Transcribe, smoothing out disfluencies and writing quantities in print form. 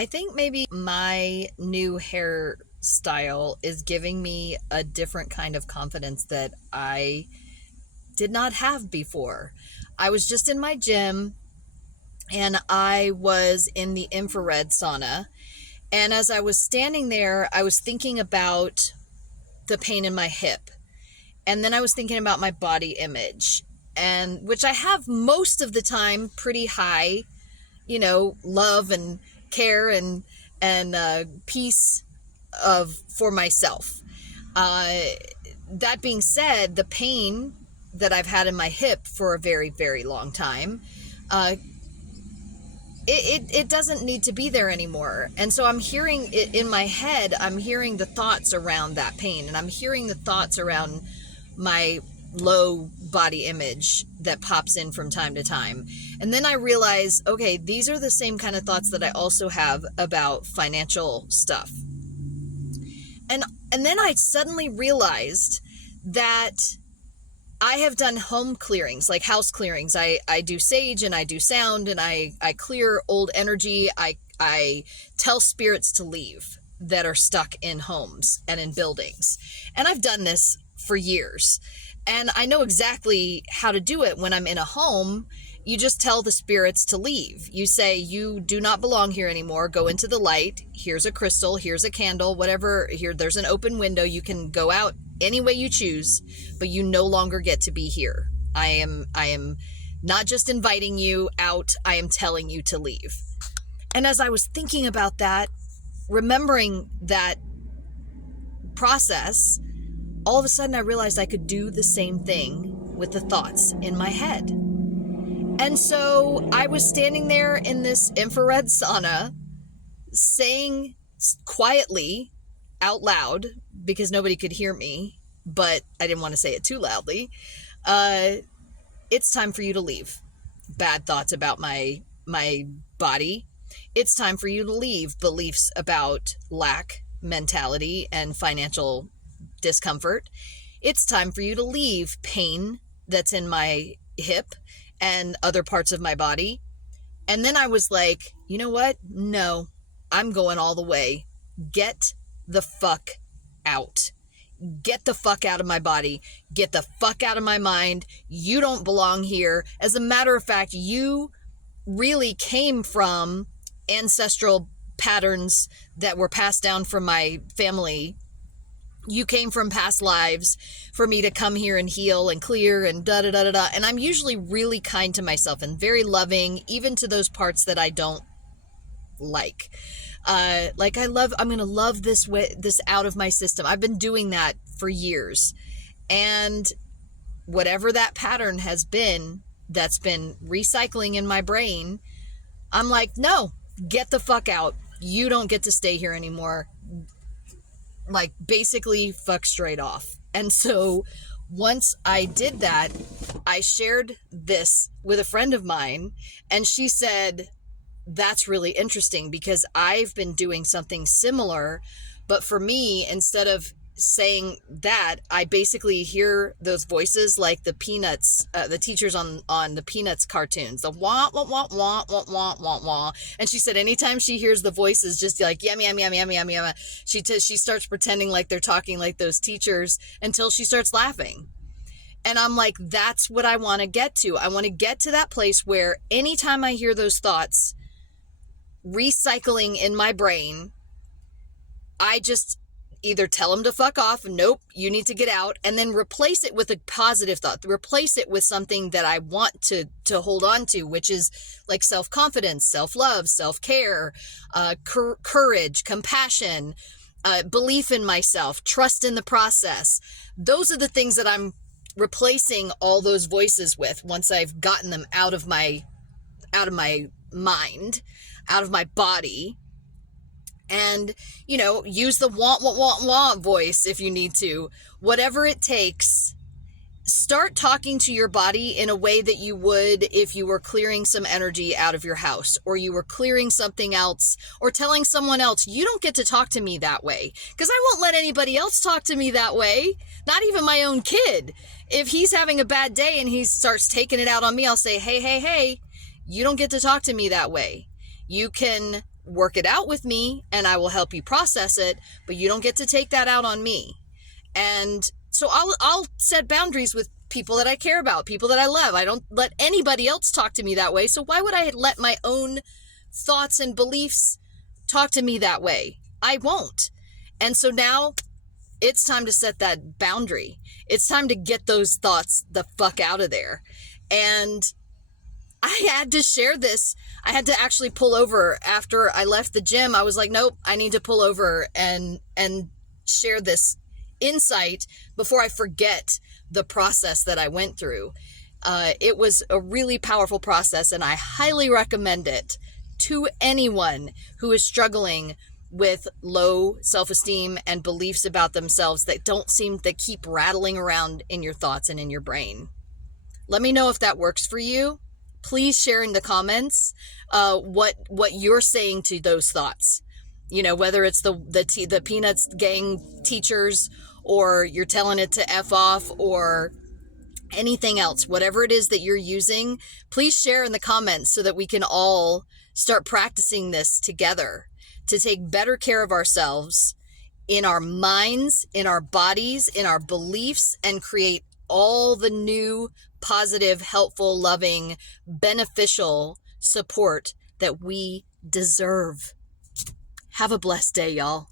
I think maybe my new hairstyle is giving me a different kind of confidence that I did not have before. I was just in my gym and I was in the infrared sauna. And as I was standing there, I was thinking about the pain in my hip. And then I was thinking about my body image, and which I have most of the time pretty high, love and care and peace for myself. That being said, the pain that I've had in my hip for a very, very long time, it doesn't need to be there anymore. And so I'm hearing it in my head. I'm hearing the thoughts around that pain, and I'm hearing the thoughts around my low body image that pops in from time to time. And then I realize, okay, these are the same kind of thoughts that I also have about financial stuff. And then I suddenly realized that I have done home clearings, like house clearings. I do sage and I do sound, and I clear old energy. I tell spirits to leave that are stuck in homes and in buildings. And I've done this for years. And I know exactly how to do it. When I'm in a home, you just tell the spirits to leave. You say, you do not belong here anymore. Go into the light. Here's a crystal. Here's a candle, whatever. Here, there's an open window. You can go out any way you choose, but you no longer get to be here. I am not just inviting you out. I am telling you to leave. And as I was thinking about that, remembering that process, all of a sudden I realized I could do the same thing with the thoughts in my head. And so I was standing there in this infrared sauna, saying quietly out loud, because nobody could hear me, but I didn't want to say it too loudly. It's time for you to leave. Bad thoughts about my body. It's time for you to leave beliefs about lack mentality and financial discomfort. It's time for you to leave pain that's in my hip and other parts of my body. And then I was like, you know what? No, I'm going all the way. Get the fuck out. Get the fuck out of my body. Get the fuck out of my mind. You don't belong here. As a matter of fact, you really came from ancestral patterns that were passed down from my family. You came from past lives for me to come here and heal and clear and da-da-da-da-da. And I'm usually really kind to myself and very loving, even to those parts that I don't like. I'm going to love this out of my system. I've been doing that for years. And whatever that pattern has been, that's been recycling in my brain, I'm like, no, get the fuck out. You don't get to stay here anymore. Like, basically fuck straight off. And so once I did that, I shared this with a friend of mine, and she said, that's really interesting, because I've been doing something similar, but for me, instead of saying that, I basically hear those voices like the Peanuts, the teachers on the Peanuts cartoons, the wah, wah, wah, wah, wah, wah, wah, wah. And she said anytime she hears the voices just like yum, yum, yum, yum, yum, yum, she starts pretending like they're talking like those teachers until she starts laughing. And I'm like, that's what I want to get to. I want to get to that place where anytime I hear those thoughts recycling in my brain, I just either tell them to fuck off, nope, you need to get out, and then replace it with a positive thought. Replace it with something that I want to hold on to, which is like self-confidence, self-love, self-care, courage, compassion, belief in myself, trust in the process. Those are the things that I'm replacing all those voices with once I've gotten them out of my mind, out of my body. And, use the want, want, want, want voice if you need to. Whatever it takes, start talking to your body in a way that you would if you were clearing some energy out of your house, or you were clearing something else, or telling someone else, you don't get to talk to me that way, because I won't let anybody else talk to me that way, not even my own kid. If he's having a bad day and he starts taking it out on me, I'll say, hey, you don't get to talk to me that way. You can work it out with me and I will help you process it, but you don't get to take that out on me. And so I'll set boundaries with people that I care about, people that I love. I don't let anybody else talk to me that way. So why would I let my own thoughts and beliefs talk to me that way? I won't. And so now it's time to set that boundary. It's time to get those thoughts the fuck out of there. And I had to share this. I had to actually pull over after I left the gym. I was like, nope, I need to pull over and share this insight before I forget the process that I went through. It was a really powerful process, and I highly recommend it to anyone who is struggling with low self-esteem and beliefs about themselves that keep rattling around in your thoughts and in your brain. Let me know if that works for you. Please share in the comments what you're saying to those thoughts. You know, whether it's the Peanuts gang teachers, or you're telling it to F off, or anything else, whatever it is that you're using, please share in the comments so that we can all start practicing this together to take better care of ourselves in our minds, in our bodies, in our beliefs, and create all the new positive, helpful, loving, beneficial support that we deserve. Have a blessed day, y'all.